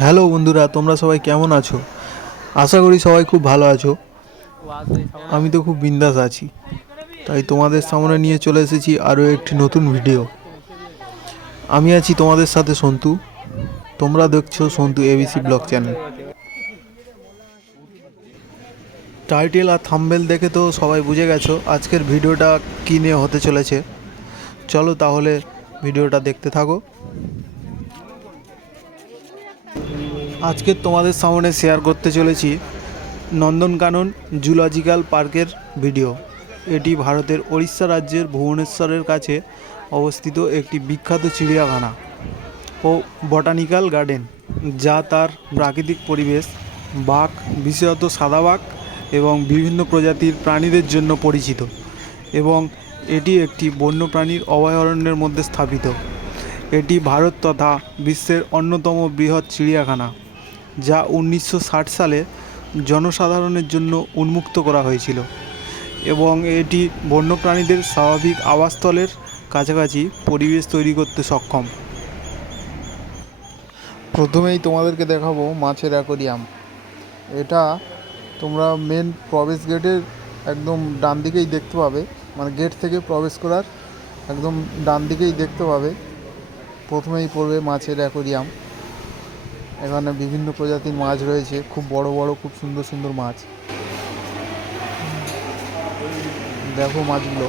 Hello বন্ধুরা, তোমরা সবাই কেমন আছো? আশা করি সবাই খুব ভালো আছো। আমি তো খুব বিন্দাস আছি। তাই তোমাদের সামনে নিয়ে চলে এসেছি আরও একটি নতুন ভিডিও আমি আছি তোমাদের সাথে সন্তু। তোমরা দেখছ Santu ABC blog channel. Title আর থাম্বেল দেখে তো সবাই বুঝে গেছো আজকের ভিডিওটা কী নিয়ে হতে চলেছে। চলো তাহলে ভিডিওটা দেখতে থাকো। আজকে তোমাদের সামনে শেয়ার করতে চলেছি নন্দনকানন জুলজিক্যাল পার্কের ভিডিও এটি ভারতের ওড়িশা রাজ্যের ভুবনেশ্বরের কাছে অবস্থিত একটি বিখ্যাত চিড়িয়াখানা ও বটানিক্যাল গার্ডেন যা তার প্রাকৃতিক পরিবেশ, বাঘ, বিশেষত সাদা বাঘ এবং বিভিন্ন প্রজাতির প্রাণীদের জন্য পরিচিত এবং এটি একটি বন্যপ্রাণীর অভয়ারণ্যের মধ্যে স্থাপিত। এটি ভারত তথা বিশ্বের অন্যতম বৃহৎ চিড়িয়াখানা। যা উনিশশো ষাট সালে জনসাধারণের জন্য উন্মুক্ত করা হয়েছিল এবং এটি বন্যপ্রাণীদের স্বাভাবিক আবাসস্থলের কাছাকাছি পরিবেশ তৈরি করতে সক্ষম। প্রথমেই তোমাদেরকে দেখাবো মাছের অ্যাকোরিয়াম। এটা তোমরা মেন প্রবেশ গেটের একদম ডান দিকেই দেখতে পাবে। মানে গেট থেকে প্রবেশ করার একদম ডান দিকেই দেখতে পাবে। প্রথমেই পড়বে মাছের অ্যাকোরিয়াম। এখানে বিভিন্ন প্রজাতির মাছ রয়েছে। খুব বড় বড় খুব সুন্দর সুন্দর মাছ। দেখো মাছগুলো।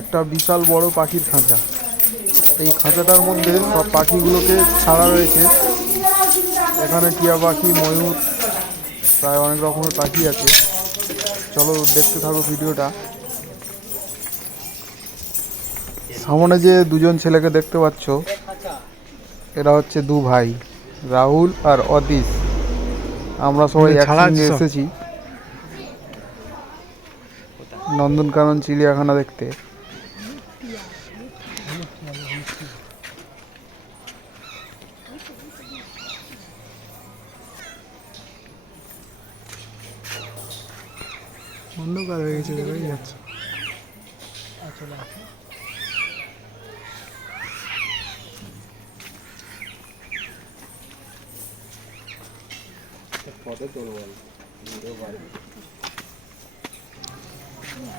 একটা বিশাল বড় পাখির খাঁচা। এই খাঁচাটার মধ্যে সব পাখিগুলোকে ছাড়া রয়েছে। এখানে টিয়া পাখি ময়ূর প্রায় অনেক রকমের পাখি আছে। চলো দেখতে থাকো ভিডিওটা। সামনে যে দুজন ছেলেকে দেখতে পাচ্ছ এরা হচ্ছে দু ভাই রাহুল আর অতীশ। আমরা সবাই একসঙ্গে এসেছি। নন্দনকানন চিড়িয়াখানা দেখতে। অন্ধকার হয়ে গেছে দেখাই যাচ্ছে।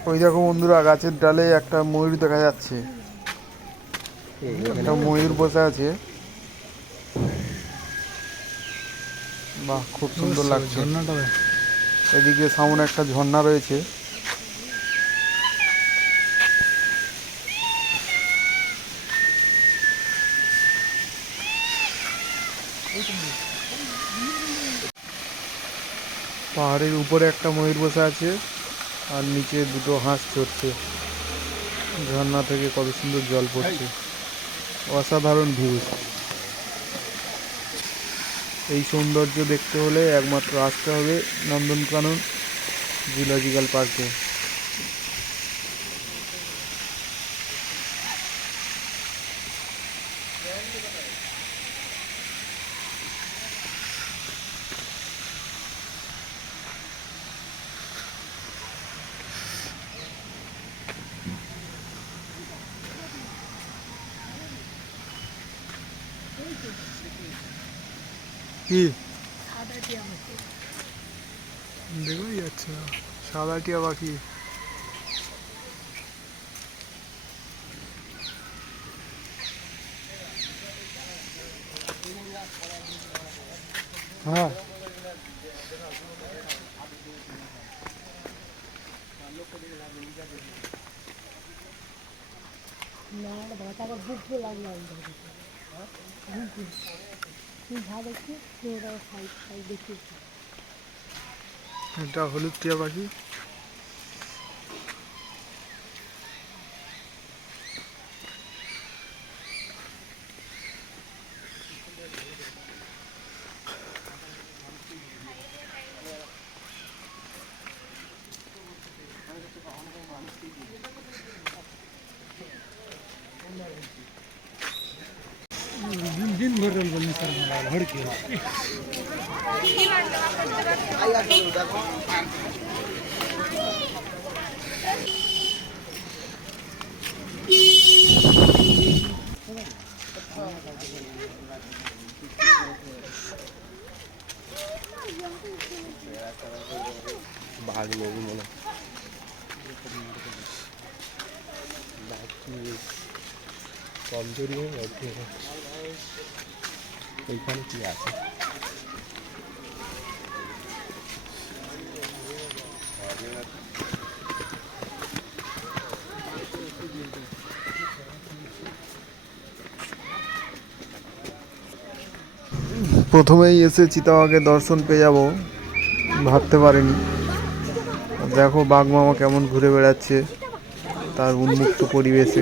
ওই দেখো বন্ধুরা গাছের ডালে একটা ময়ূর দেখা যাচ্ছে। একটা ময়ূর বসে আছে। বাহ খুব সুন্দর লাগছে। এদিকে সামনে একটা ঝর্ণা রয়েছে। পাহাড়ের উপরে একটা ময়ূর বসে আছে, আর নিচে দুটো হাঁস চড়ছে। ঝর্ণা থেকে কত সুন্দর জল পড়ছে। অসাধারণ ভিউ এই সৌন্দর্য দেখতে হলে একমাত্র আসতে হবে নন্দনকানন জুলজিক্যাল পার্কে। কি? দেখোই যাচ্ছে না। সাদা টিয়া পাখি। হ্যাঁ। না বাবা তাকে লাগল এটা হলুদ টিয়া পাখি। भाग लोगों में कमजोरी है এইখানে কি আছে? প্রথমেই এসে চিতাবাঘের দর্শন পেয়ে যাব। ভাবতে পারিনি। দেখো বাঘ মামা কেমন ঘুরে বেড়াচ্ছে, তার উন্মুক্ত পরিবেশে।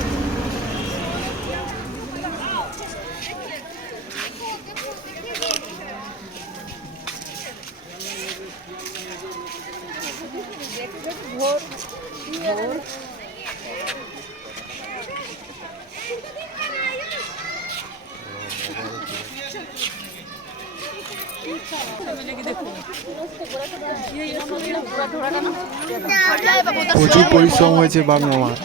প্রচুর পরিশ্রম হয়েছে বাঘমামার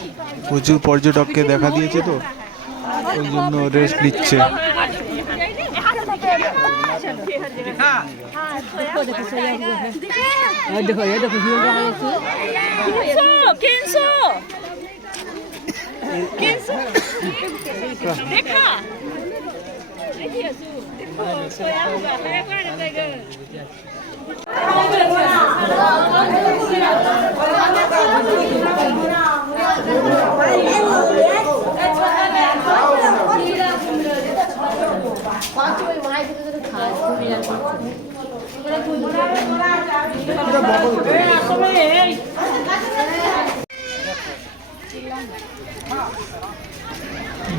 প্রচুর পর্যটককে দেখা দিয়েছে তো ওই জন্য রেস্ট নিচ্ছে দেখা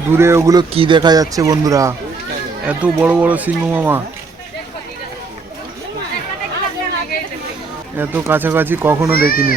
দূরে ওগুলো কি দেখা যাচ্ছে বন্ধুরা? এত বড় বড় সিংহ মামা এত কাছাকাছি কখনো দেখিনি।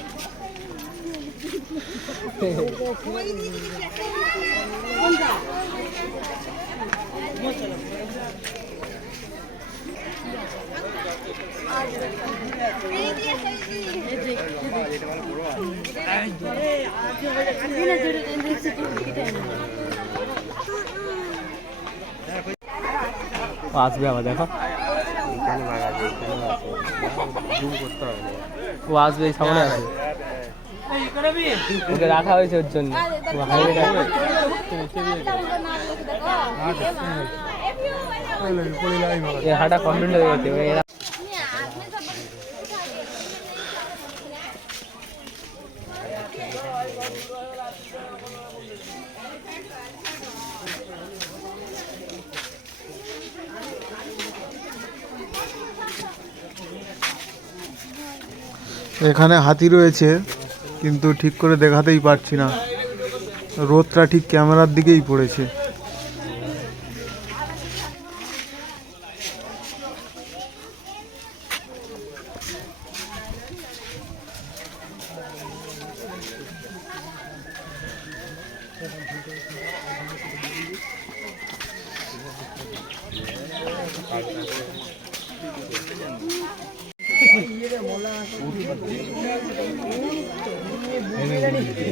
আসবে আবার দেখো। ও আসবে সামনে আছে ওকে রাখা হয়েছে ওর জন্য। হাঁটা কমপ্লিট হয়ে গেছে এরা এখানে হাতি রয়েছে। কিন্তু ঠিক করে দেখাতেই পারছি না। রোদটা ঠিক ক্যামেরার দিকেই পড়েছে।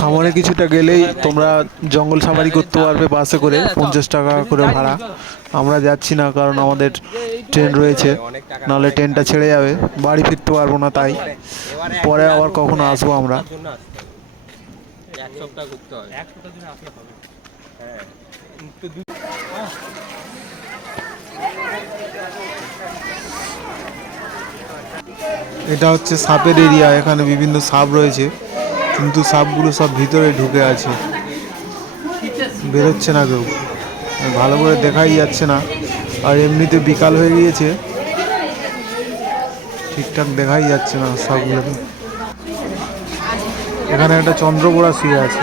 সামনে কিছুটা গেলেই তোমরা জঙ্গল সাফারি করতে পারবে বাসে করে, পঞ্চাশ টাকা করে ভাড়া। আমরা যাচ্ছি না কারণ আমাদের ট্রেন রয়েছে, নাহলে ট্রেনটা ছেড়ে যাবে, বাড়ি ফিরতে পারব না তাই। পরে আবার কখনো আসব আমরা। এটা হচ্ছে সাপের এরিয়া, এখানে বিভিন্ন সাপ রয়েছে, কিন্তু সাপগুলো সব ভিতরে ঢুকে আছে। বেরোচ্ছে না কেউ। ভালো করে দেখাই যাচ্ছে না। আর এমনিতে বিকাল হয়ে গিয়েছে। ঠিকঠাক দেখাই যাচ্ছে না সবগুলোকে। এখানে একটা চন্দ্রবোড়া শুয়ে আছে।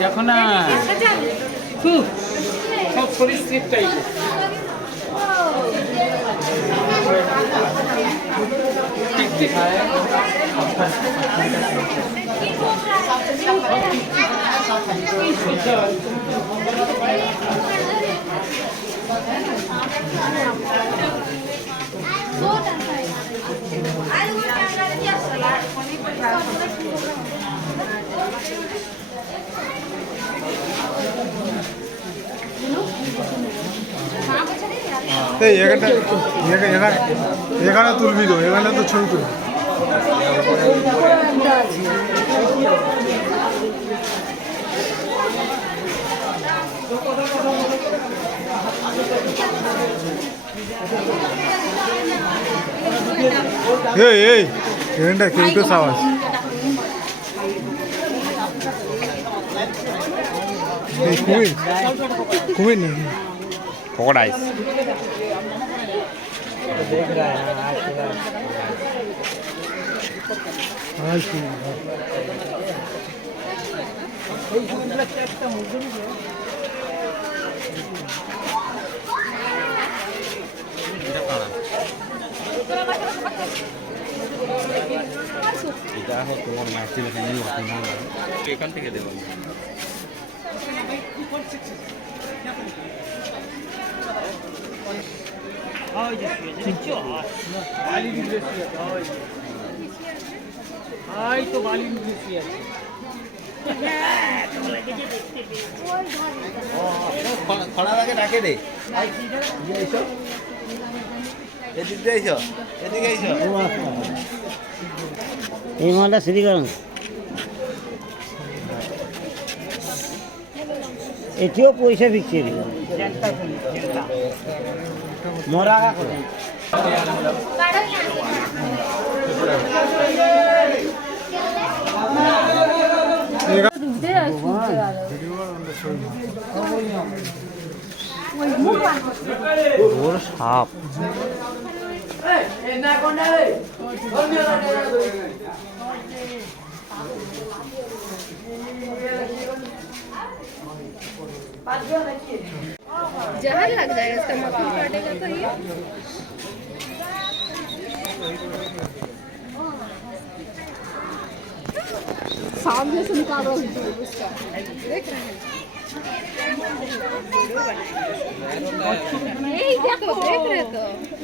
দেখো না। সব স্লিপ টাইপ ঠিক দেখায়। এই এখানটা এখানে এখানে তুলবি তো এখানে তো ছবি তুলবি। এই এই। সিলিন্ডার কিউটুস আওয়াজ এই কুমির? কুমির নেই। কোকোডাইস দেখ রা এটা হচ্ছে তোমার ম্যাচিং এখানে এখান থেকে দেবো। তো আগে ডাকে দে। এদিক এদিকে আইস এই মালটা সিটি করুন এটিও পয়সা বিক্রি মরা করে সাপ जहर लग जाएगा इसका काटेगा तो ये। सामने से निकाल। रहा हूँ उसका देख रहे हैं देख रहे तो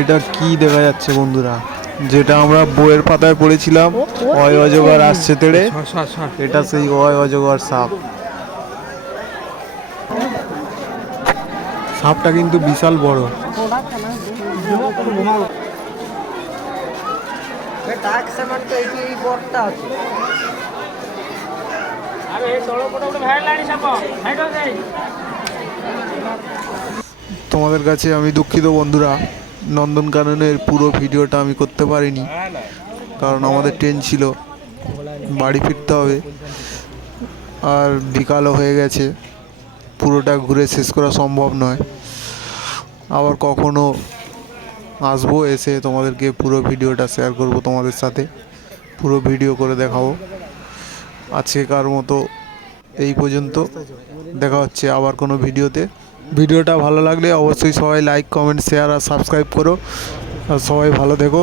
এটা কি দেখা যাচ্ছে বন্ধুরা? যেটা আমরা বইয়ের পাতায় পড়েছিলাম, অয় অজগর আসছে তেড়ে। এটা সেই অয় অজগর সাপ। সাপটা কিন্তু বিশাল বড়। আরে তোমাদের কাছে আমি দুঃখিত বন্ধুরা। নন্দনকাননের পুরো ভিডিওটা আমি করতে পারিনি। কারণ আমাদের ট্রেন ছিল। বাড়ি ফিরতে হবে। আর বিকালও হয়ে গেছে। পুরোটা ঘুরে শেষ করা সম্ভব নয়। আবার কখনো আসব এসে তোমাদেরকে পুরো ভিডিওটা শেয়ার করব তোমাদের সাথে। পুরো ভিডিও করে দেখাবো। আজকেকার মতো এই পর্যন্ত। দেখা হচ্ছে আবার কোনো ভিডিওতে ভিডিওটা ভালো লাগলে অবশ্যই সবাই লাইক কমেন্ট শেয়ার আর সাবস্ক্রাইব করো। আর সবাই ভালো থেকো।